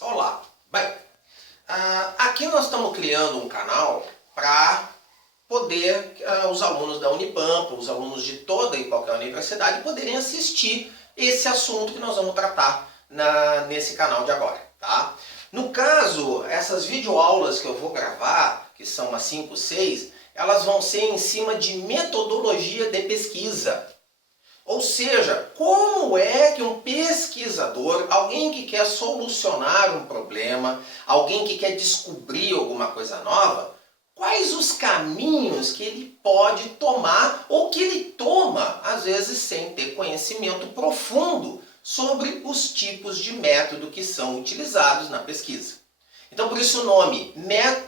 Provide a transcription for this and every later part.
Olá! Bem, aqui nós estamos criando um canal para poder os alunos da Unipampa, os alunos de toda e qualquer universidade poderem assistir esse assunto que nós vamos tratar nesse canal de agora, tá? No caso, essas videoaulas que eu vou gravar, que são umas 5, 6, elas vão ser em cima de metodologia de pesquisa. Ou seja, como é que um pesquisador, alguém que quer solucionar um problema, alguém que quer descobrir alguma coisa nova, quais os caminhos que ele pode tomar ou que ele toma, às vezes sem ter conhecimento profundo sobre os tipos de método que são utilizados na pesquisa. Então, por isso o nome,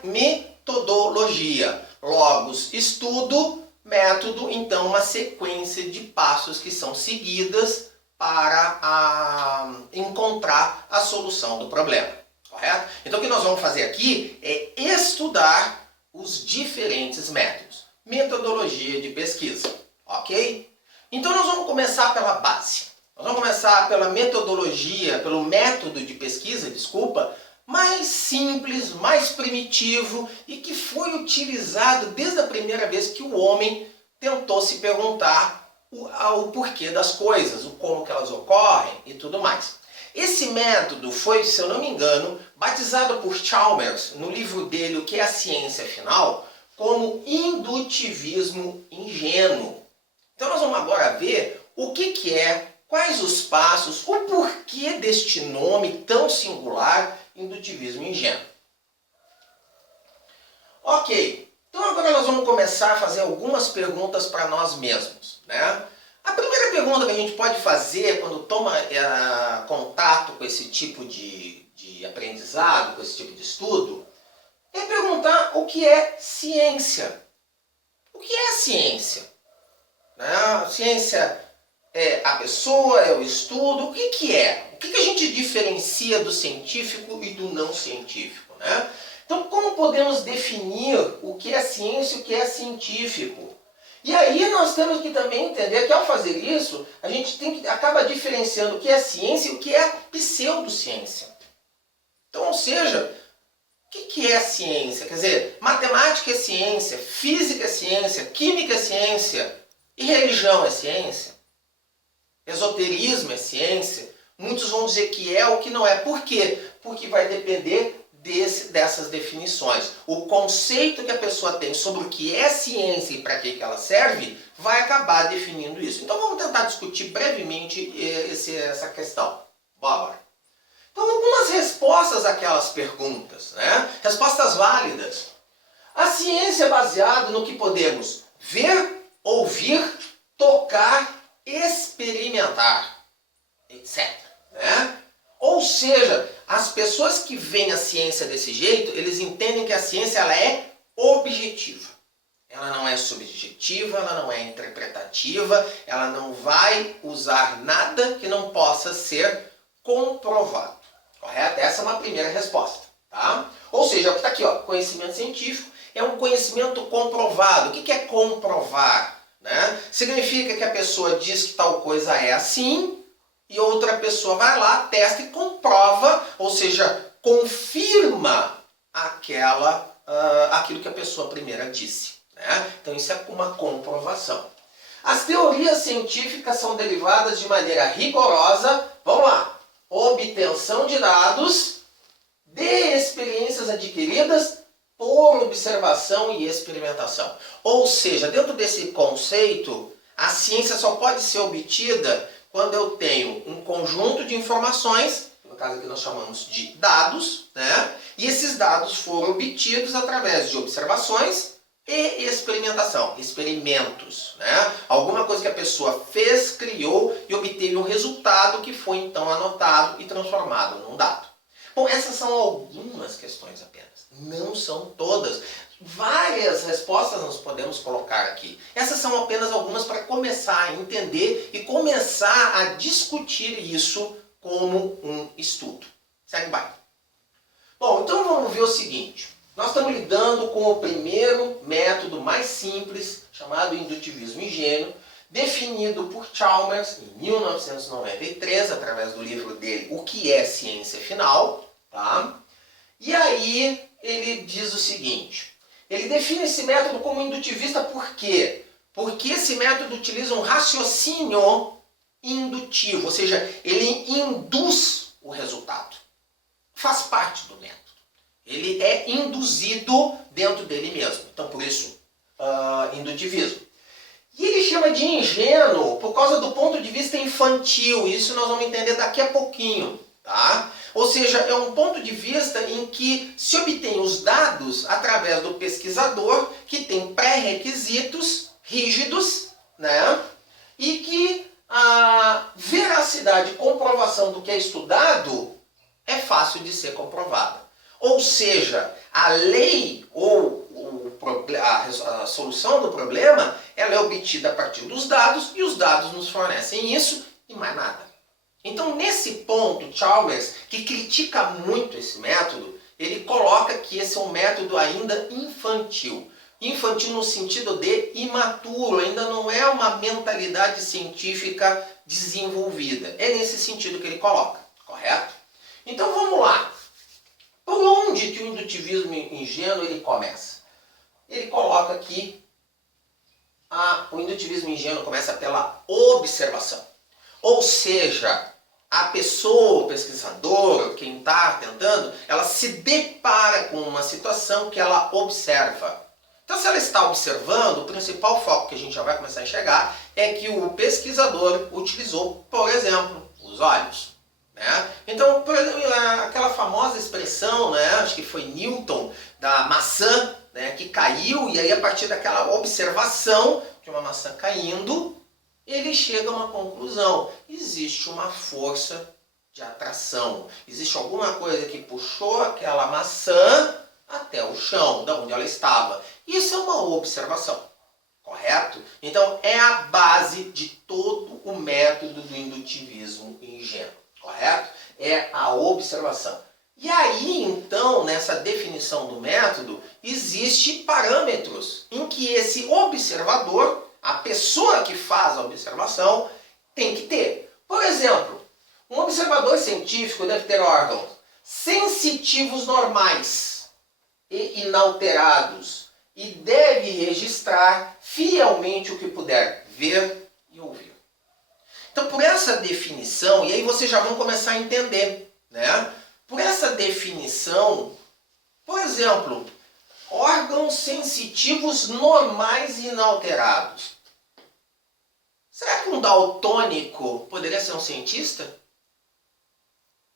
metodologia, logos, estudo, método, então uma sequência de passos que são seguidas para encontrar a solução do problema, correto? Então o que nós vamos fazer aqui é estudar os diferentes métodos, metodologia de pesquisa, ok? Então nós vamos começar pela base, nós vamos começar pela metodologia, pelo método de pesquisa, desculpa, mais simples, mais primitivo e que foi utilizado desde a primeira vez que o homem tentou se perguntar o porquê das coisas, o como que elas ocorrem e tudo mais. Esse método foi, se eu não me engano, batizado por Chalmers no livro dele O que é a Ciência Final, como indutivismo ingênuo. Então nós vamos agora ver o que é, quais os passos, o porquê deste nome tão singular, indutivismo ingênuo. Ok, então agora nós vamos começar a fazer algumas perguntas para nós mesmos, né? A primeira pergunta que a gente pode fazer quando toma contato com esse tipo de aprendizado, com esse tipo de estudo, é perguntar o que é ciência. O que é a ciência? Né? A ciência é a pessoa, é o estudo, o que é? O que a gente diferencia do científico e do não científico, né? Então, como podemos definir o que é ciência e o que é científico? E aí nós temos que também entender que ao fazer isso, a gente acaba diferenciando o que é ciência e o que é pseudociência. Então, ou seja, o que é ciência? Quer dizer, matemática é ciência, física é ciência, química é ciência e religião é ciência? Esoterismo é ciência? Muitos vão dizer que é ou que não é. Por quê? Porque vai depender dessas definições. O conceito que a pessoa tem sobre o que é ciência e para que ela serve vai acabar definindo isso. Então vamos tentar discutir brevemente essa questão. Bora. Então algumas respostas àquelas perguntas, né? Respostas válidas. A ciência é baseada no que podemos ver, ouvir, tocar, experimentar, etc. Né? Ou seja, as pessoas que veem a ciência desse jeito, eles entendem que a ciência ela é objetiva. Ela não é subjetiva, ela não é interpretativa, ela não vai usar nada que não possa ser comprovado. Correto? Essa é uma primeira resposta. Tá? Ou seja, o que está aqui, ó, conhecimento científico é um conhecimento comprovado. O que é comprovar? Né? Significa que a pessoa diz que tal coisa é assim, e outra pessoa vai lá, testa e comprova, ou seja, confirma aquilo que a pessoa primeira disse. Né? Então isso é uma comprovação. As teorias científicas são derivadas de maneira rigorosa, vamos lá, obtenção de dados, de experiências adquiridas por observação e experimentação. Ou seja, dentro desse conceito, a ciência só pode ser obtida quando eu tenho um conjunto de informações, no caso aqui nós chamamos de dados, né? E esses dados foram obtidos através de observações e experimentação, experimentos, né? Alguma coisa que a pessoa fez, criou e obteve um resultado que foi então anotado e transformado num dado. Bom, essas são algumas questões apenas, não são todas. Várias respostas nós podemos colocar aqui. Essas são apenas algumas para começar a entender e começar a discutir isso como um estudo. Segue vai. Bom, então vamos ver o seguinte. Nós estamos lidando com o primeiro método mais simples, chamado indutivismo ingênuo, definido por Chalmers em 1993, através do livro dele O que é Ciência Final. Tá? E aí ele diz o seguinte, ele define esse método como indutivista por quê? Porque esse método utiliza um raciocínio indutivo, ou seja, ele induz o resultado. Faz parte do método. Ele é induzido dentro dele mesmo. Então, por isso, indutivismo. E ele chama de ingênuo por causa do ponto de vista infantil. Isso nós vamos entender daqui a pouquinho. Tá? Ou seja, é um ponto de vista em que se obtém os dados através do pesquisador que tem pré-requisitos rígidos, né? E que a veracidade e comprovação do que é estudado é fácil de ser comprovada. Ou seja, a lei ou a solução do problema ela é obtida a partir dos dados e os dados nos fornecem isso e mais nada. Então, nesse ponto, Chalmers, que critica muito esse método, ele coloca que esse é um método ainda infantil. Infantil no sentido de imaturo, ainda não é uma mentalidade científica desenvolvida. É nesse sentido que ele coloca, correto? Então, vamos lá. Por onde que o indutivismo ingênuo ele começa? Ele coloca aqui, o indutivismo ingênuo começa pela observação. Ou seja, a pessoa, o pesquisador, quem está tentando, ela se depara com uma situação que ela observa. Então, se ela está observando, o principal foco que a gente já vai começar a enxergar é que o pesquisador utilizou, por exemplo, os olhos. Né? Então, por exemplo, aquela famosa expressão, né, acho que foi Newton, da maçã, né, que caiu, e aí a partir daquela observação de uma maçã caindo, ele chega a uma conclusão. Existe uma força de atração. Existe alguma coisa que puxou aquela maçã até o chão, de onde ela estava. Isso é uma observação, correto? Então, é a base de todo o método do indutivismo ingênuo, correto? É a observação. E aí, então, nessa definição do método, existe parâmetros em que esse observador, a pessoa que faz a observação, tem que ter. Por exemplo, um observador científico deve ter órgãos sensitivos normais e inalterados e deve registrar fielmente o que puder ver e ouvir. Então, por essa definição, e aí vocês já vão começar a entender, né? Por essa definição, por exemplo, órgãos sensitivos normais e inalterados. Será que um daltônico poderia ser um cientista?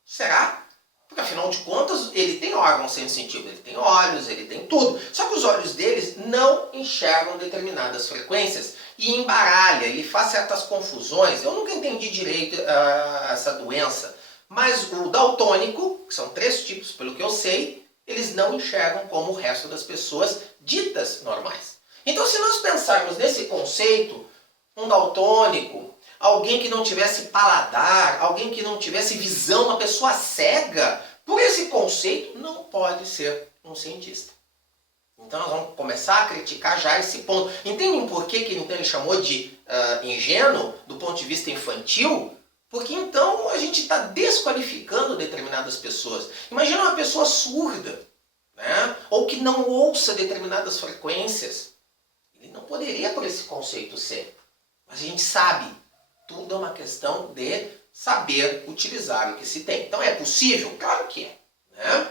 Será? Porque afinal de contas, ele tem órgãos sensitivos, ele tem olhos, ele tem tudo. Só que os olhos deles não enxergam determinadas frequências e embaralha, ele faz certas confusões. Eu nunca entendi direito essa doença, mas o daltônico, que são 3 tipos pelo que eu sei, eles não enxergam como o resto das pessoas ditas normais. Então, se nós pensarmos nesse conceito, um daltônico, alguém que não tivesse paladar, alguém que não tivesse visão, uma pessoa cega, por esse conceito, não pode ser um cientista. Então nós vamos começar a criticar já esse ponto. Entendem por que então ele chamou de ingênuo, do ponto de vista infantil? Porque então a gente está desqualificando determinadas pessoas. Imagina uma pessoa surda, né? Ou que não ouça determinadas frequências. Ele não poderia, por esse conceito, ser. Mas a gente sabe. Tudo é uma questão de saber utilizar o que se tem. Então é possível? Claro que é. Né?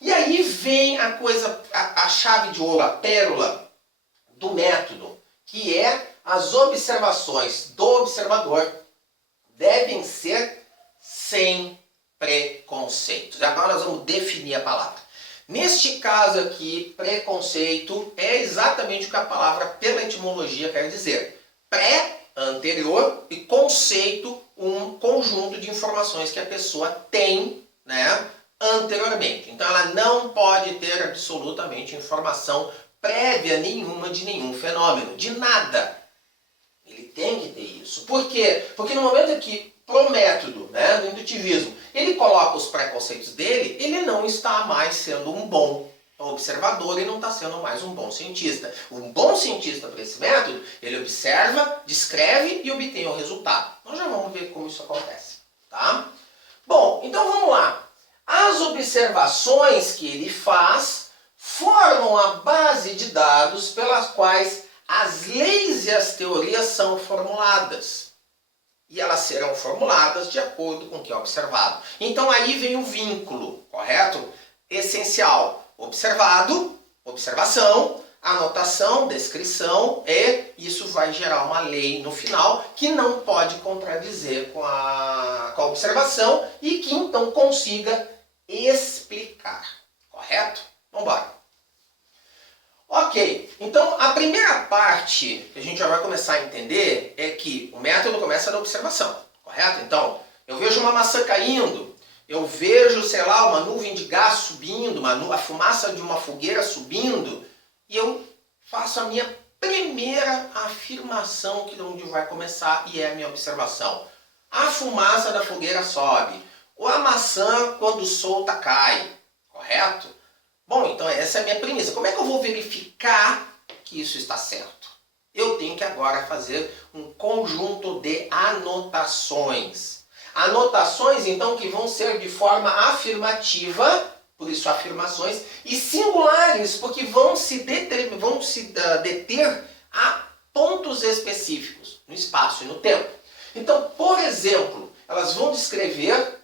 E aí vem a coisa, a chave de ouro, a pérola do método, que é as observações do observador devem ser sem preconceitos. Agora nós vamos definir a palavra. Neste caso aqui, preconceito é exatamente o que a palavra pela etimologia quer dizer. Anterior e conceito, um conjunto de informações que a pessoa tem, né, anteriormente. Então ela não pode ter absolutamente informação prévia nenhuma de nenhum fenômeno, de nada. Ele tem que ter isso. Por quê? Porque no momento em que, pro método, né, do indutivismo, ele coloca os preconceitos dele, ele não está mais sendo um bom observador e não está sendo mais um bom cientista. Um bom cientista para esse método, ele observa, descreve e obtém o resultado. Nós já vamos ver como isso acontece. Tá? Bom, então vamos lá. As observações que ele faz formam a base de dados pelas quais as leis e as teorias são formuladas. E elas serão formuladas de acordo com o que é observado. Então aí vem o vínculo, correto? Essencial. Observado, observação, anotação, descrição, e isso vai gerar uma lei no final que não pode contradizer com a observação e que então consiga explicar. Correto? Vamos embora. Ok, então a primeira parte que a gente já vai começar a entender é que o método começa da observação, correto? Então, eu vejo uma maçã caindo, eu vejo, sei lá, uma nuvem de gás subindo, a fumaça de uma fogueira subindo, e eu faço a minha primeira afirmação, que é onde vai começar, e é a minha observação. A fumaça da fogueira sobe, ou a maçã, quando solta, cai, correto? Bom, então essa é a minha premissa. Como é que eu vou verificar que isso está certo? Eu tenho que agora fazer um conjunto de anotações. Anotações, então, que vão ser de forma afirmativa, por isso afirmações, e singulares, porque vão se deter a pontos específicos, no espaço e no tempo. Então, por exemplo, elas vão descrever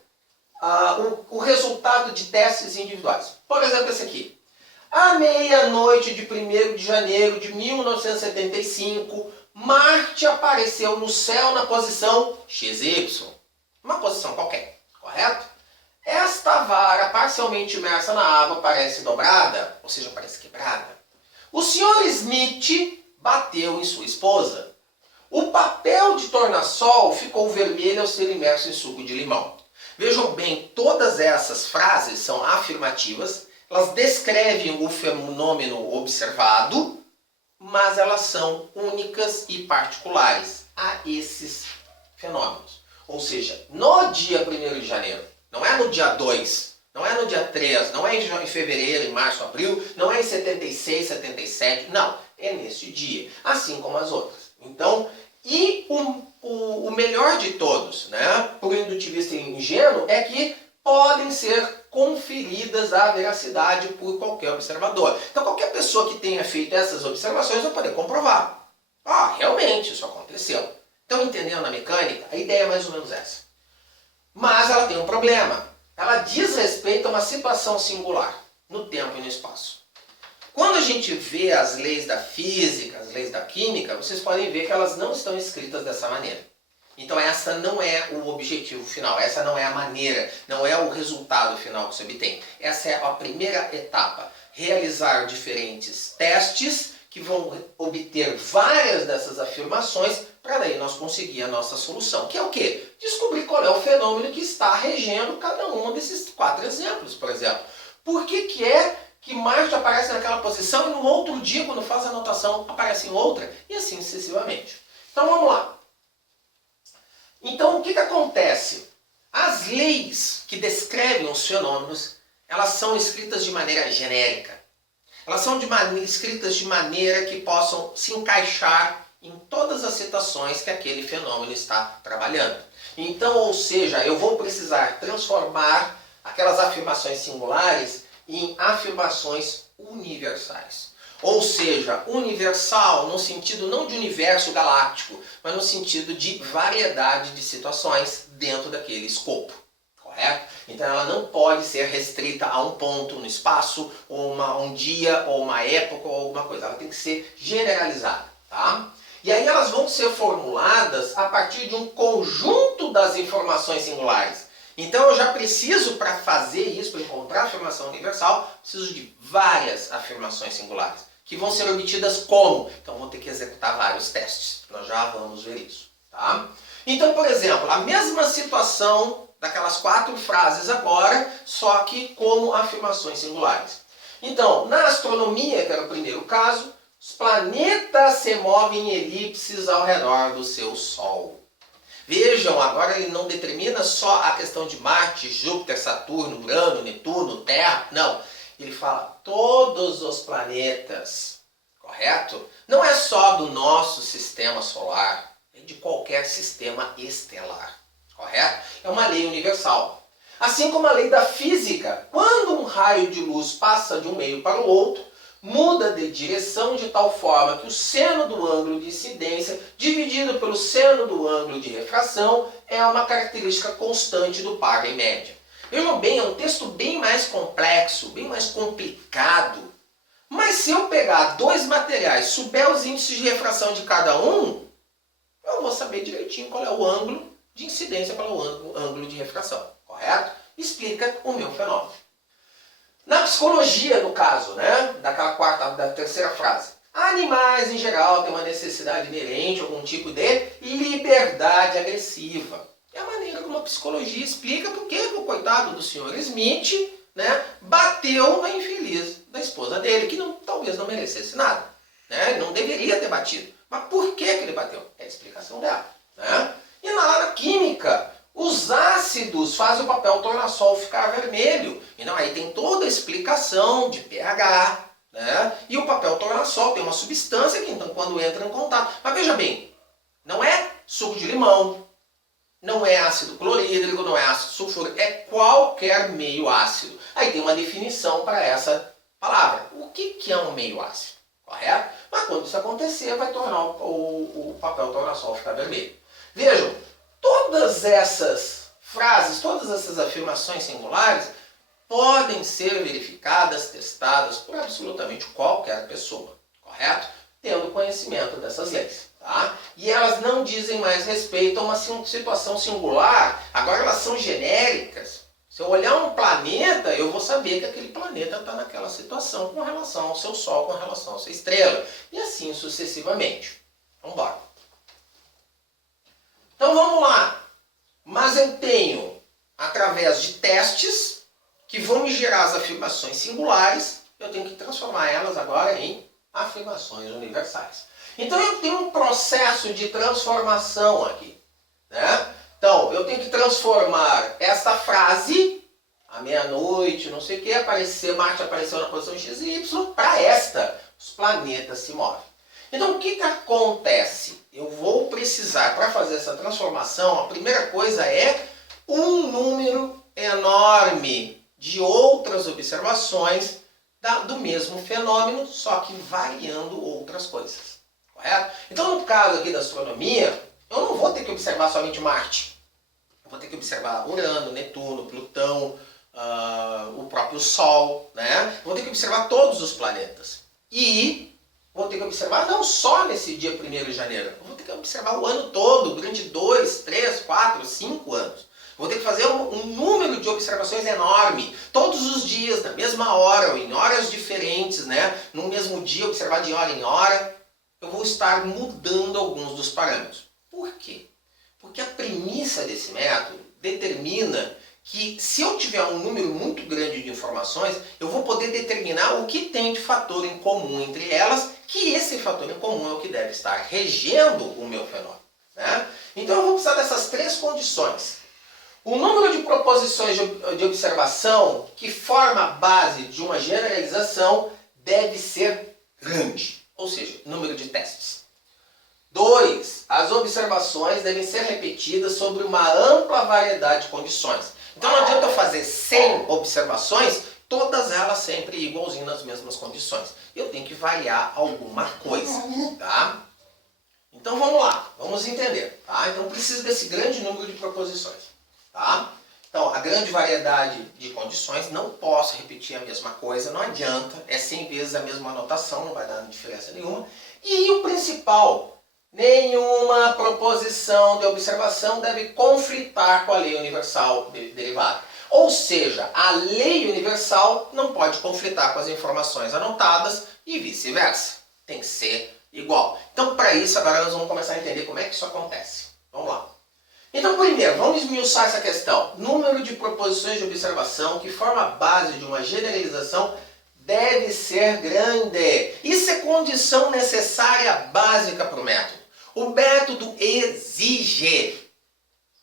o resultado de testes individuais. Por exemplo, esse aqui. À meia-noite de 1º de janeiro de 1975, Marte apareceu no céu na posição XY. Uma posição qualquer, correto? Esta vara parcialmente imersa na água parece dobrada, ou seja, parece quebrada. O Sr. Smith bateu em sua esposa. O papel de tornassol ficou vermelho ao ser imerso em suco de limão. Vejam bem, todas essas frases são afirmativas, elas descrevem o fenômeno observado, mas elas são únicas e particulares a esses fenômenos. Ou seja, no dia 1º de janeiro, não é no dia 2, não é no dia 3, não é em fevereiro, em março, abril, não é em 76, 77, não, é neste dia, assim como as outras. Então, e o melhor de todos, né, por indutivista ingênuo, é que podem ser conferidas a veracidade por qualquer observador. Então qualquer pessoa que tenha feito essas observações vai poder comprovar. Realmente isso aconteceu. Então, entendendo a mecânica, a ideia é mais ou menos essa. Mas ela tem um problema. Ela diz respeito a uma situação singular, no tempo e no espaço. Quando a gente vê as leis da física, as leis da química, vocês podem ver que elas não estão escritas dessa maneira. Então essa não é o objetivo final, essa não é a maneira, não é o resultado final que se obtém. Essa é a primeira etapa, realizar diferentes testes que vão obter várias dessas afirmações para daí nós conseguir a nossa solução. Que é o quê? Descobrir qual é o fenômeno que está regendo cada um desses 4 exemplos, por exemplo. Por que é que Marte aparece naquela posição e no outro dia, quando faz a anotação, aparece em outra? E assim sucessivamente. Então vamos lá. Então o que acontece? As leis que descrevem os fenômenos, elas são escritas de maneira genérica. Elas são escritas de maneira que possam se encaixar em todas as situações que aquele fenômeno está trabalhando. Então, ou seja, eu vou precisar transformar aquelas afirmações singulares em afirmações universais. Ou seja, universal no sentido não de universo galáctico, mas no sentido de variedade de situações dentro daquele escopo. Correto? Então ela não pode ser restrita a um ponto no espaço, ou um dia, ou uma época, ou alguma coisa. Ela tem que ser generalizada. Tá? E aí elas vão ser formuladas a partir de um conjunto das informações singulares. Então eu já preciso, para fazer isso, para encontrar a afirmação universal, preciso de várias afirmações singulares, que vão ser obtidas como? Então vou ter que executar vários testes. Nós já vamos ver isso. Tá? Então, por exemplo, a mesma situação daquelas 4 frases agora, só que como afirmações singulares. Então, na astronomia, que era o primeiro caso, os planetas se movem em elipses ao redor do seu Sol. Vejam, agora ele não determina só a questão de Marte, Júpiter, Saturno, Urano, Netuno, Terra. Não, ele fala todos os planetas, correto? Não é só do nosso sistema solar, é de qualquer sistema estelar, correto? É uma lei universal. Assim como a lei da física, quando um raio de luz passa de um meio para o outro, muda de direção de tal forma que o seno do ângulo de incidência dividido pelo seno do ângulo de refração é uma característica constante do par em média. Vejam bem, é um texto bem mais complexo, bem mais complicado. Mas se eu pegar dois materiais, souber os índices de refração de cada um, eu vou saber direitinho qual é o ângulo de incidência para o ângulo de refração, correto? Explica o meu fenômeno. Na psicologia, no caso, né, da terceira frase, animais em geral têm uma necessidade inerente, algum tipo de liberdade agressiva. É a maneira como a psicologia explica porque o coitado do senhor Smith, né, bateu na infeliz da esposa dele, que talvez não merecesse nada. Né? Ele não deveria ter batido. Mas por que ele bateu? É a explicação dela. Né? E na química, os ácidos fazem o papel tornassol ficar vermelho. Então aí tem toda a explicação de pH. Né? E o papel tornassol tem uma substância que então quando entra em contato... Mas veja bem, não é suco de limão, não é ácido clorídrico, não é ácido sulfúrico, é qualquer meio ácido. Aí tem uma definição para essa palavra. O que é um meio ácido? Correto? Mas quando isso acontecer, vai tornar o papel tornassol ficar vermelho. Vejam, todas essas frases, todas essas afirmações singulares podem ser verificadas, testadas por absolutamente qualquer pessoa, correto? Tendo conhecimento dessas leis. Tá? E elas não dizem mais respeito a uma situação singular, agora elas são genéricas. Se eu olhar um planeta, eu vou saber que aquele planeta está naquela situação com relação ao seu Sol, com relação à sua estrela, e assim sucessivamente. Vamos embora. Então vamos lá. Mas eu tenho, através de testes, que vão me gerar as afirmações singulares, eu tenho que transformar elas agora em afirmações universais. Então eu tenho um processo de transformação aqui. Né? Então eu tenho que transformar esta frase, à meia-noite, não sei o que, Marte apareceu na posição X e Y, para esta, os planetas se movem. Então o que acontece? Eu vou precisar, para fazer essa transformação, a primeira coisa é um número enorme de outras observações do mesmo fenômeno, só que variando outras coisas. Correto? Então, no caso aqui da astronomia, eu não vou ter que observar somente Marte. Eu vou ter que observar Urano, Netuno, Plutão, o próprio Sol. Né? Vou ter que observar todos os planetas. E vou ter que observar não só nesse dia 1º de janeiro. Eu vou ter que observar o ano todo, durante 2, 3, 4, 5 anos. Vou ter que fazer um número de observações enorme, todos os dias, na mesma hora, ou em horas diferentes, né? No mesmo dia, observar de hora em hora. Eu vou estar mudando alguns dos parâmetros. Por quê? Porque a premissa desse método determina que se eu tiver um número muito grande de informações, eu vou poder determinar o que tem de fator em comum entre elas, que esse fator em comum é o que deve estar regendo o meu fenômeno. Né? Então eu vou precisar dessas três condições. O número de proposições de observação que forma a base de uma generalização deve ser grande, ou seja, número de testes. 2. As observações devem ser repetidas sobre uma ampla variedade de condições. Então não adianta eu fazer 100 observações, todas elas sempre igualzinho nas mesmas condições. Eu tenho que variar alguma coisa, tá? Então vamos lá, vamos entender, tá? Então preciso desse grande número de proposições. Tá? Então, a grande variedade de condições, não posso repetir a mesma coisa, não adianta, é 100 vezes a mesma anotação, não vai dar diferença nenhuma. E o principal, nenhuma proposição de observação deve conflitar com a lei universal derivada. Ou seja, a lei universal não pode conflitar com as informações anotadas e vice-versa. Tem que ser igual. Então, para isso, agora nós vamos começar a entender como é que isso acontece. Vamos lá. Então, primeiro, vamos esmiuçar essa questão. Número de proposições de observação que forma a base de uma generalização deve ser grande. Isso é condição necessária básica para o método. O método exige.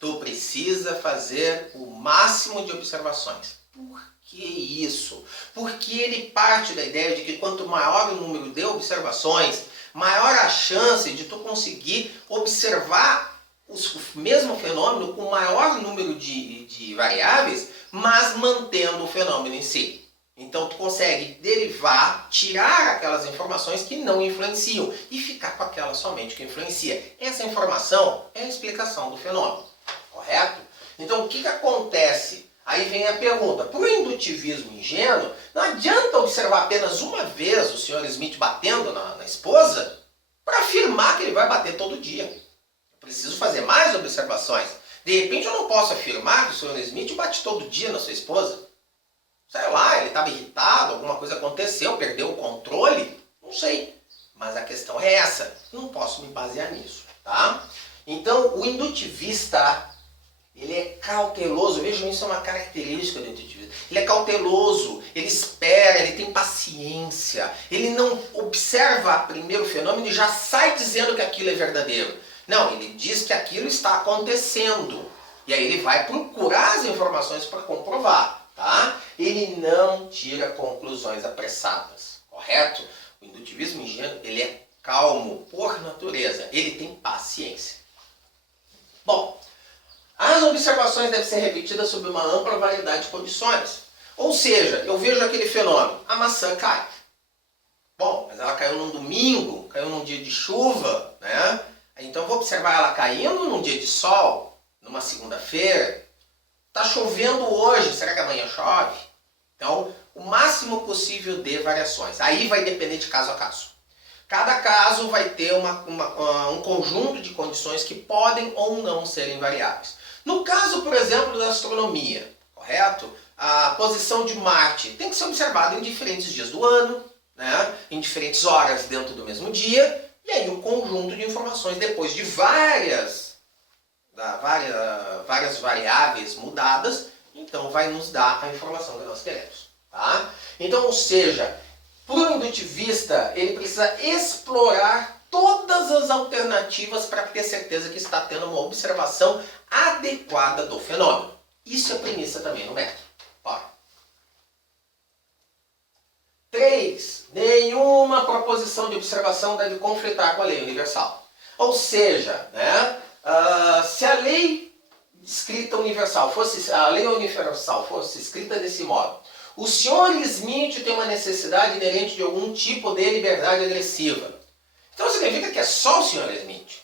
Tu precisa fazer o máximo de observações. Por que isso? Porque ele parte da ideia de que quanto maior o número de observações, maior a chance de tu conseguir observar o mesmo fenômeno com maior número de variáveis, mas mantendo o fenômeno em si. Então tu consegue derivar, tirar aquelas informações que não influenciam e ficar com aquela somente que influencia. Essa informação é a explicação do fenômeno, correto? Então o que acontece? Aí vem a pergunta, para o indutivismo ingênuo, não adianta observar apenas uma vez o Sr. Smith batendo na esposa para afirmar que ele vai bater todo dia. Eu preciso fazer mais observações. De repente eu não posso afirmar que o Sr. Smith bate todo dia na sua esposa. Sei lá, ele estava irritado, alguma coisa aconteceu, perdeu o controle, não sei. Mas a questão é essa, não posso me basear nisso, tá? Então, o indutivista, ele é cauteloso, vejam, isso é uma característica do indutivista. Ele é cauteloso, ele espera, ele tem paciência, ele não observa primeiro o fenômeno e já sai dizendo que aquilo é verdadeiro. Não, ele diz que aquilo está acontecendo. E aí ele vai procurar as informações para comprovar. Tá? Ele não tira conclusões apressadas, correto? O indutivismo ingênuo, ele é calmo por natureza, ele tem paciência. Bom, as observações devem ser repetidas sob uma ampla variedade de condições. Ou seja, eu vejo aquele fenômeno, a maçã cai. Bom, mas ela caiu num domingo, caiu num dia de chuva, né? Então eu vou observar ela caindo num dia de sol, numa segunda-feira. Está chovendo hoje, será que amanhã chove? Então, o máximo possível de variações. Aí vai depender de caso a caso. Cada caso vai ter um conjunto de condições que podem ou não serem variáveis. No caso, por exemplo, da astronomia, correto? A posição de Marte tem que ser observada em diferentes dias do ano, né? Em diferentes horas dentro do mesmo dia, e aí um conjunto de informações depois de várias variáveis mudadas, então vai nos dar a informação que nós queremos. Tá? Então, ou seja, para o indutivista, ele precisa explorar todas as alternativas para ter certeza que está tendo uma observação adequada do fenômeno. Isso é premissa também no método. Bora. 3. Nenhuma proposição de observação deve conflitar com a lei universal. Ou seja, né, se a lei escrita universal a lei universal fosse escrita desse modo, o Sr. Smith tem uma necessidade inerente de algum tipo de liberdade agressiva. Então significa que é só o Sr. Smith.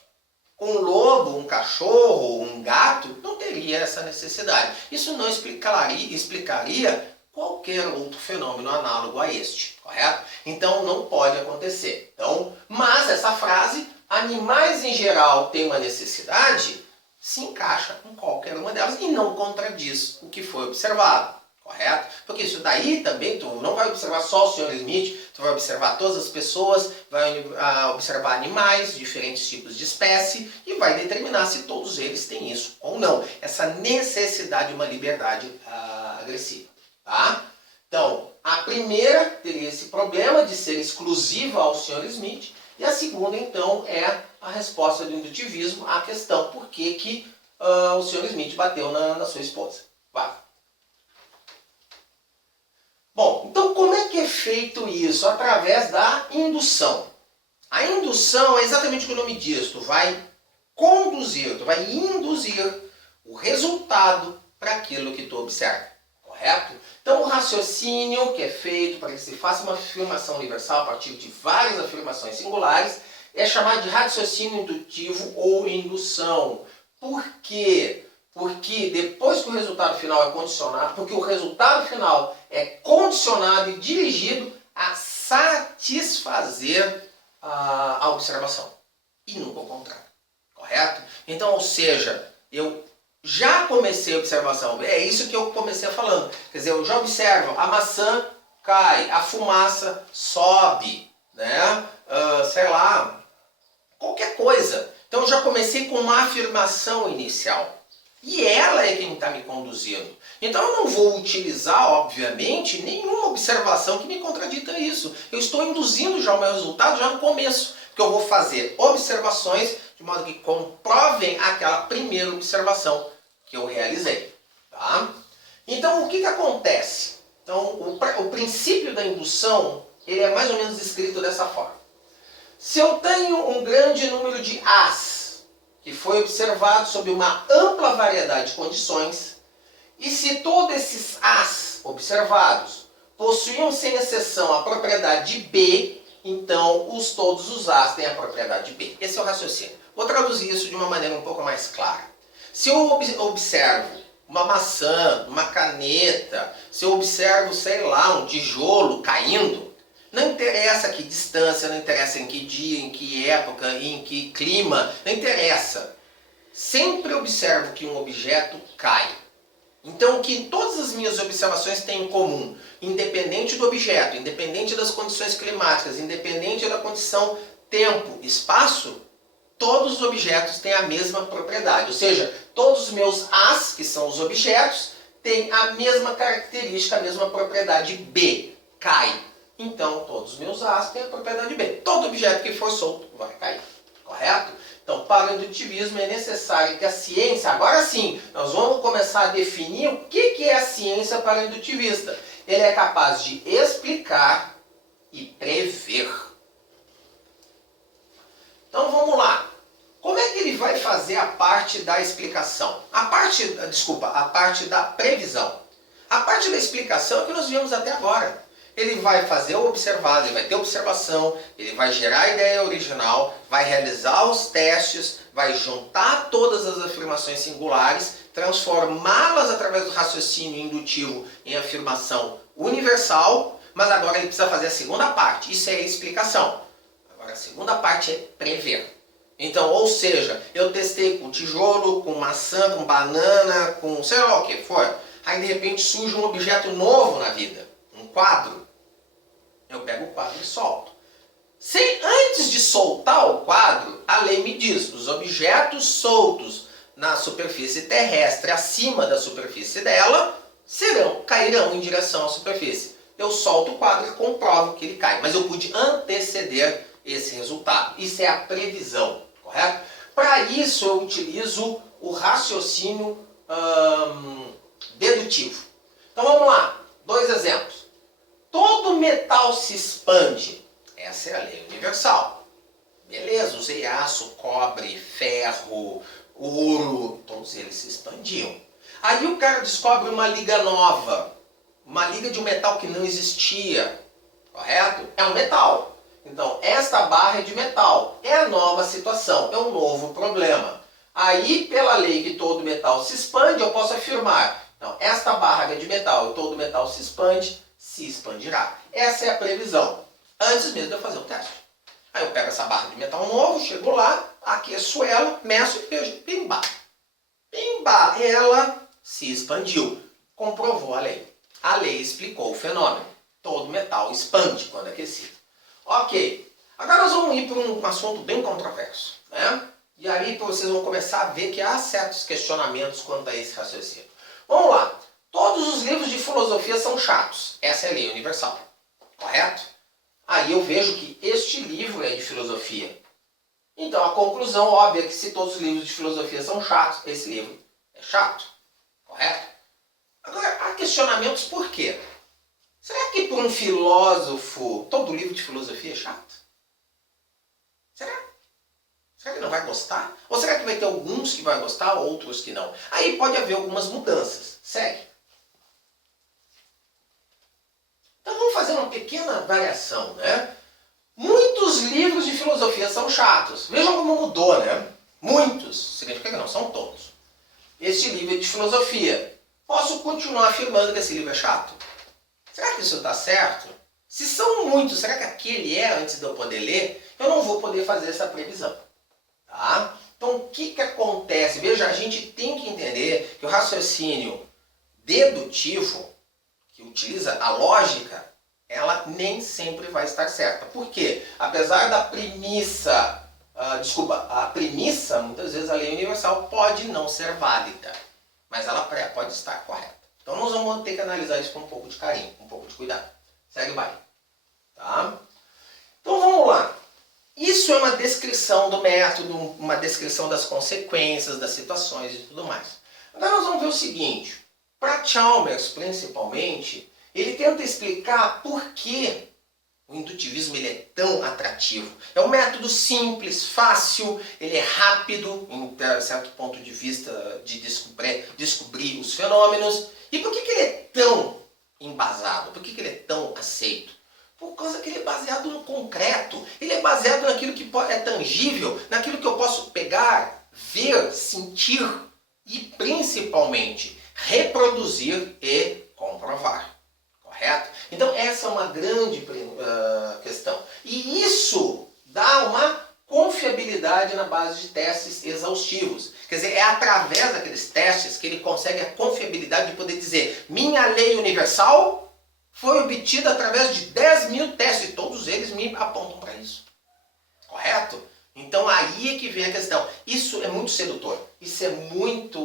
Um lobo, um cachorro, um gato não teria essa necessidade. Isso não explicaria qualquer outro fenômeno análogo a este, correto? Então não pode acontecer. Então, mas essa frase, animais em geral têm uma necessidade, se encaixa com qualquer uma delas e não contradiz o que foi observado, correto? Porque isso daí também tu não vai observar só o Sr. Smith, tu vai observar todas as pessoas, vai observar animais, diferentes tipos de espécie e vai determinar se todos eles têm isso ou não. Essa necessidade de uma liberdade agressiva, tá? Então, a primeira teria esse problema de ser exclusiva ao Sr. Smith. E a segunda, então, é a resposta do indutivismo à questão por que o Sr. Smith bateu na sua esposa. Vai. Bom, então como é que é feito isso? Através da indução. A indução é exatamente o que o nome diz. Tu vai conduzir, tu vai induzir o resultado para aquilo que tu observa. Correto? Então o raciocínio que é feito para que se faça uma afirmação universal a partir de várias afirmações singulares é chamado de raciocínio indutivo ou indução. Por quê? Porque depois que o resultado final é condicionado, porque o resultado final é condicionado e dirigido a satisfazer a observação e nunca o contrário. Correto? Então, ou seja, eu já comecei a observação, é isso que eu comecei falando. Quer dizer, eu já observo, a maçã cai, a fumaça sobe, né? Sei lá, qualquer coisa. Então eu já comecei com uma afirmação inicial. E ela é quem está me conduzindo. Então eu não vou utilizar, obviamente, nenhuma observação que me contradita isso. Eu estou induzindo já o meu resultado já no começo. Porque eu vou fazer observações de modo que comprovem aquela primeira observação que eu realizei. Tá? Então o que acontece? Então o princípio da indução ele é mais ou menos descrito dessa forma. Se eu tenho um grande número de As, que foi observado sob uma ampla variedade de condições, E se todos esses As observados possuíam sem exceção a propriedade B, então todos os As têm a propriedade B. Esse é o raciocínio. Vou traduzir isso de uma maneira um pouco mais clara. Se eu observo uma maçã, uma caneta, se eu observo, sei lá, um tijolo caindo, não interessa que distância, não interessa em que dia, em que época, em que clima, não interessa. Sempre observo que um objeto cai. Então, o que todas as minhas observações têm em comum, independente do objeto, independente das condições climáticas, independente da condição tempo, espaço, todos os objetos têm a mesma propriedade. Ou seja, todos os meus As, que são os objetos, têm a mesma característica, a mesma propriedade B, cai. Então, todos os meus As têm a propriedade B. Todo objeto que for solto vai cair. Correto? Então, para o indutivismo é necessário que a ciência, agora sim, nós vamos começar a definir o que é a ciência para o indutivista. Ele é capaz de explicar e prever. Então, vamos lá. Como é que ele vai fazer a parte da explicação? A parte da previsão. A parte da explicação é que nós vimos até agora. Ele vai fazer o observado, ele vai ter observação, ele vai gerar a ideia original, vai realizar os testes, vai juntar todas as afirmações singulares, transformá-las através do raciocínio indutivo em afirmação universal, mas agora ele precisa fazer a segunda parte, isso é a explicação. Agora a segunda parte é prever. Então, ou seja, eu testei com tijolo, com maçã, com banana, com sei lá o que for, aí de repente surge um objeto novo na vida, um quadro. Eu pego o quadro e solto. Antes de soltar o quadro, a lei me diz, os objetos soltos na superfície terrestre acima da superfície dela cairão em direção à superfície. Eu solto o quadro e comprovo que ele cai, mas eu pude anteceder esse resultado. Isso é a previsão, correto? Para isso eu utilizo o raciocínio dedutivo. Então vamos lá, 2 exemplos. Todo metal se expande. Essa é a lei universal. Beleza, usei aço, cobre, ferro, ouro, todos eles se expandiam. Aí o cara descobre uma liga nova, uma liga de um metal que não existia, correto? É um metal. Então, esta barra é de metal, é a nova situação, é um novo problema. Aí, pela lei que todo metal se expande, eu posso afirmar, então, esta barra é de metal e todo metal se expandirá. Essa é a previsão, antes mesmo de eu fazer o teste. Aí eu pego essa barra de metal novo, chego lá, aqueço ela, meço e vejo, pimba. Pimba, ela se expandiu. Comprovou a lei. A lei explicou o fenômeno. Todo metal expande quando aquecido. Ok, agora nós vamos ir para um assunto bem controverso, né? E aí vocês vão começar a ver que há certos questionamentos quanto a esse raciocínio. Vamos lá. Todos os livros de filosofia são chatos. Essa é a lei universal. Correto? Aí eu vejo que este livro é de filosofia. Então a conclusão óbvia é que se todos os livros de filosofia são chatos, esse livro é chato. Correto? Agora, há questionamentos por quê? Será que para um filósofo todo livro de filosofia é chato? Será? Será que não vai gostar? Ou será que vai ter alguns que vai gostar, outros que não? Aí pode haver algumas mudanças. Segue. Então vamos fazer uma pequena variação, né? Muitos livros de filosofia são chatos. Vejam como mudou, né? Muitos. Significa que não são todos. Este livro é de filosofia. Posso continuar afirmando que esse livro é chato? Será que isso está certo? Se são muitos, será que aquele é antes de eu poder ler? Eu não vou poder fazer essa previsão. Tá? Então o que acontece? Veja, a gente tem que entender que o raciocínio dedutivo, que utiliza a lógica, ela nem sempre vai estar certa. Por quê? Apesar da premissa, a premissa, muitas vezes a lei universal pode não ser válida, mas ela pode estar correta. Então nós vamos ter que analisar isso com um pouco de carinho, com um pouco de cuidado. Segue o baile. Tá? Então vamos lá. Isso é uma descrição do método, uma descrição das consequências, das situações e tudo mais. Agora nós vamos ver o seguinte. Para Chalmers, principalmente, ele tenta explicar por que O indutivismo ele é tão atrativo. É um método simples, fácil, ele é rápido, em certo ponto de vista de descobrir os fenômenos. E por que ele é tão embasado? Por que ele é tão aceito? Por causa que ele é baseado no concreto. Ele é baseado naquilo que é tangível, naquilo que eu posso pegar, ver, sentir e principalmente reproduzir e comprovar. Correto? Então essa é uma grande questão. E isso dá uma confiabilidade na base de testes exaustivos. Quer dizer, é através daqueles testes que ele consegue a confiabilidade de poder dizer: minha lei universal foi obtida através de 10 mil testes, e todos eles me apontam para isso. Correto? Então aí é que vem a questão. Isso é muito sedutor, isso é muito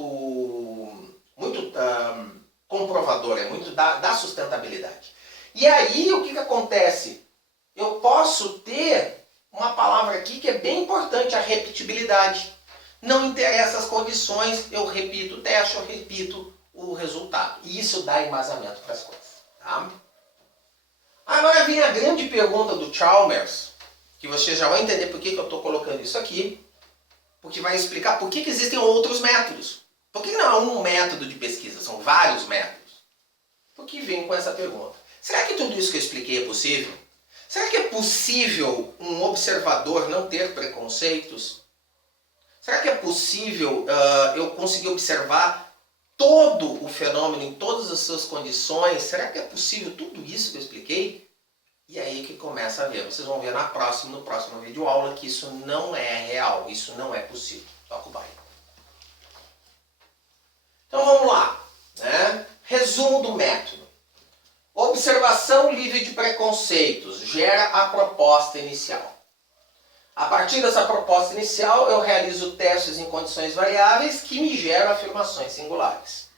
comprovador, é muito da sustentabilidade. E aí o que acontece? Eu posso ter uma palavra aqui que é bem importante, a repetibilidade. Não interessa as condições, eu repito o teste, eu repito o resultado. E isso dá embasamento para as coisas. Tá? Agora vem a grande pergunta do Chalmers, que você já vai entender por que eu estou colocando isso aqui, porque vai explicar por que existem outros métodos. Por que não é um método de pesquisa, são vários métodos? Por que vem com essa pergunta? Será que tudo isso que eu expliquei é possível? Será que é possível um observador não ter preconceitos? Será que é possível eu conseguir observar todo o fenômeno em todas as suas condições? Será que é possível tudo isso que eu expliquei? E aí que começa a ver. Vocês vão ver no próximo vídeo aula que isso não é real, isso não é possível. Toca o baile. Então vamos lá. Né? Resumo do método. Observação livre de preconceitos gera a proposta inicial. A partir dessa proposta inicial, eu realizo testes em condições variáveis que me geram afirmações singulares.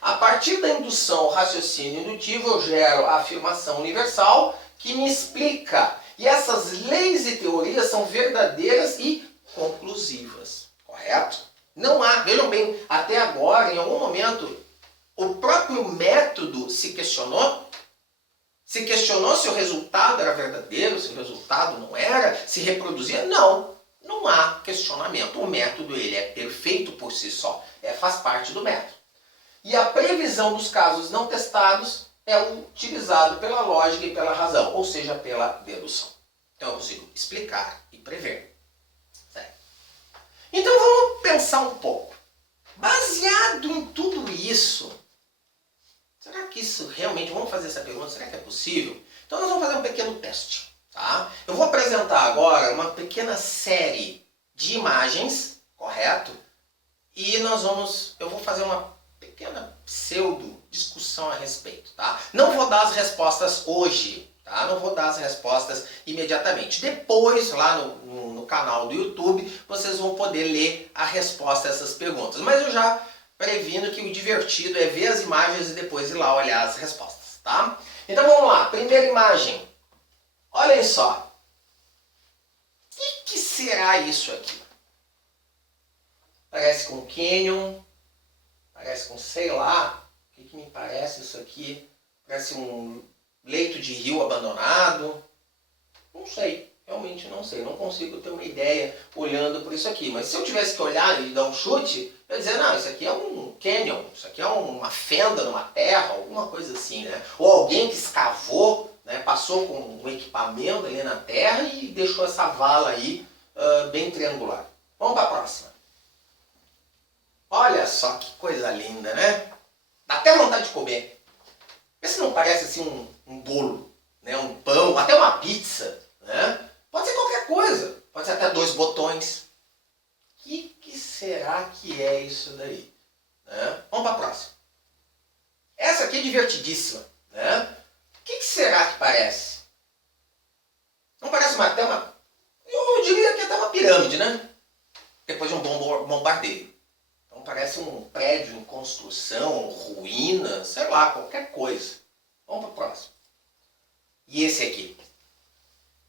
A partir da indução ao raciocínio indutivo, eu gero a afirmação universal que me explica. E essas leis e teorias são verdadeiras e conclusivas. Correto? Não há, vejam bem, até agora, em algum momento, o próprio método se questionou? Se questionou se o resultado era verdadeiro, se o resultado não era, se reproduzia? Não, não há questionamento. O método ele é perfeito por si só, faz parte do método. E a previsão dos casos não testados é utilizado pela lógica e pela razão, ou seja, pela dedução. Então eu consigo explicar e prever. Certo? Então vamos pensar um pouco. Baseado em tudo isso, será que isso realmente, vamos fazer essa pergunta, será que é possível? Então nós vamos fazer um pequeno teste. Tá? Eu vou apresentar agora uma pequena série de imagens, correto? E eu vou fazer uma pequena pseudo-discussão a respeito. Tá? Não vou dar as respostas hoje, tá? Não vou dar as respostas imediatamente. Depois, lá no canal do YouTube, vocês vão poder ler a resposta a essas perguntas. Mas eu já previno que o divertido é ver as imagens e depois ir lá olhar as respostas, tá? Então vamos lá, primeira imagem. Olhem só. O que será isso aqui? Parece com um canyon, parece com sei lá, o que me parece isso aqui? Parece um leito de rio abandonado. Não sei, realmente não sei, não consigo ter uma ideia olhando por isso aqui. Mas se eu tivesse que olhar e dar um chute, eu ia dizer, não, isso aqui é um canyon, isso aqui é uma fenda numa terra, alguma coisa assim, né? Ou alguém que escavou, né, passou com um equipamento ali na terra e deixou essa vala aí bem triangular. Vamos para a próxima. Olha só que coisa linda, né? Dá até vontade de comer. Vê se não parece assim um bolo, né? Um pão, até uma pizza, né? Pode ser qualquer coisa, pode ser até 2 botões. O que será que é isso daí? Né? Vamos para a próxima. Essa aqui é divertidíssima. Né? O que será que parece? Não parece até uma... Eu diria que até uma pirâmide, né? Depois de um bombardeio. Então parece um prédio em construção, ruína, sei lá, qualquer coisa. Vamos para o próximo. E esse aqui?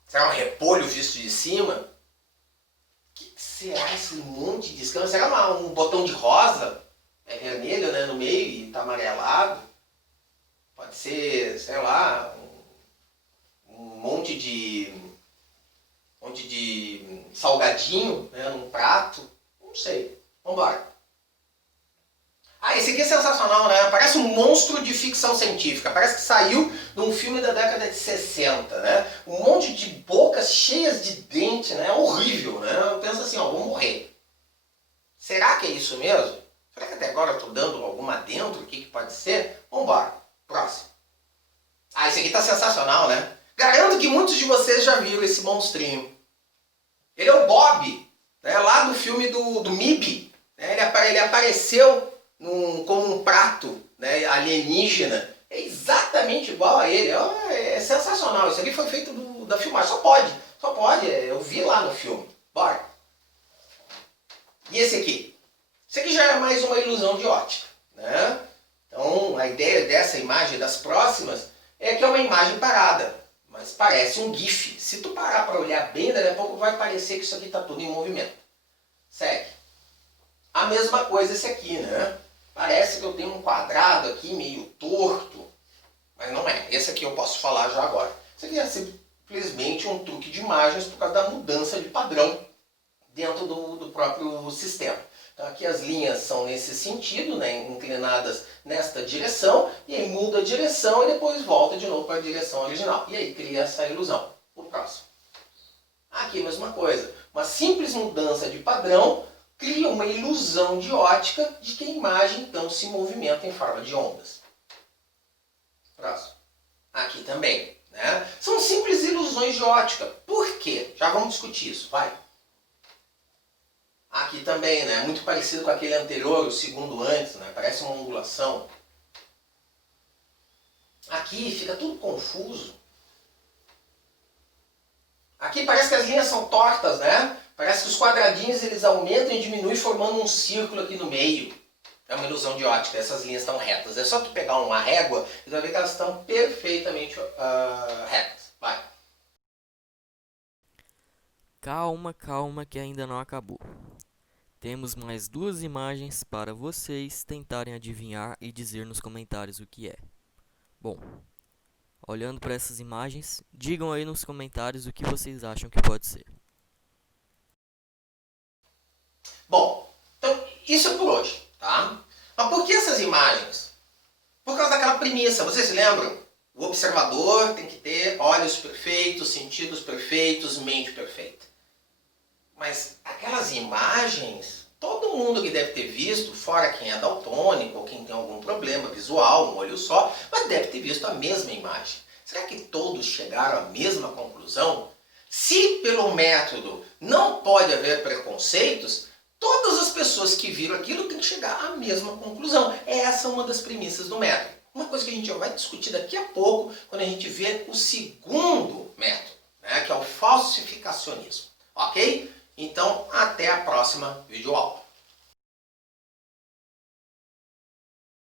Será um repolho visto de cima? O que será esse monte de escama? Será um botão de rosa? É vermelho, né, no meio e está amarelado? Pode ser, sei lá, um monte de salgadinho, né, num prato. Não sei. Vambora. Ah, esse aqui é sensacional, né? Parece um monstro de ficção científica. Parece que saiu de um filme da década de 60, né? Um monte de bocas cheias de dente, né? Horrível, né? Eu penso assim, ó, vou morrer. Será que é isso mesmo? Será que até agora eu tô dando alguma dentro? O que pode ser? Vambora. Próximo. Ah, esse aqui tá sensacional, né? Garanto que muitos de vocês já viram esse monstrinho. Ele é o Bob, né? Lá do filme do MIB. Né? Ele apareceu como um prato, né, alienígena. É exatamente igual a ele. É sensacional. Isso aqui foi feito da filmagem. Só pode. Eu vi lá no filme. Bora. E esse aqui? Esse aqui já é mais uma ilusão de ótica, né? Então, a ideia dessa imagem, das próximas, é que é uma imagem parada. Mas parece um GIF. Se tu parar para olhar bem, daqui a pouco vai parecer que isso aqui está tudo em movimento. Segue. A mesma coisa esse aqui, né? Parece que eu tenho um quadrado aqui meio torto, mas não é. Esse aqui eu posso falar já agora. Isso aqui é simplesmente um truque de imagens por causa da mudança de padrão dentro do próprio sistema. Então aqui as linhas são nesse sentido, né, inclinadas nesta direção, e aí muda a direção e depois volta de novo para a direção original. E aí cria essa ilusão. O próximo. Aqui a mesma coisa. Uma simples mudança de padrão cria uma ilusão de ótica de que a imagem então se movimenta em forma de ondas. Próximo. Aqui também, né? São simples ilusões de ótica. Por quê? Já vamos discutir isso, vai. Aqui também, né? Muito parecido com aquele anterior, o segundo antes, né? Parece uma ondulação. Aqui fica tudo confuso. Aqui parece que as linhas são tortas, né? Parece que os quadradinhos eles aumentam e diminuem formando um círculo aqui no meio. É uma ilusão de ótica, essas linhas estão retas. É só tu pegar uma régua e tu vai ver que elas estão perfeitamente retas. Vai. Calma, calma que ainda não acabou. Temos mais duas imagens para vocês tentarem adivinhar e dizer nos comentários o que é. Bom, olhando para essas imagens, digam aí nos comentários o que vocês acham que pode ser. Bom, então isso é por hoje, tá? Mas por que essas imagens? Por causa daquela premissa, vocês se lembram? O observador tem que ter olhos perfeitos, sentidos perfeitos, mente perfeita. Mas aquelas imagens, todo mundo que deve ter visto, fora quem é daltônico ou quem tem algum problema visual, um olho só, mas deve ter visto a mesma imagem. Será que todos chegaram à mesma conclusão? Se pelo método não pode haver preconceitos, todas as pessoas que viram aquilo têm que chegar à mesma conclusão. Essa é uma das premissas do método. Uma coisa que a gente já vai discutir daqui a pouco, quando a gente ver o segundo método, né, que é o falsificacionismo. Ok? Então, até a próxima videoaula.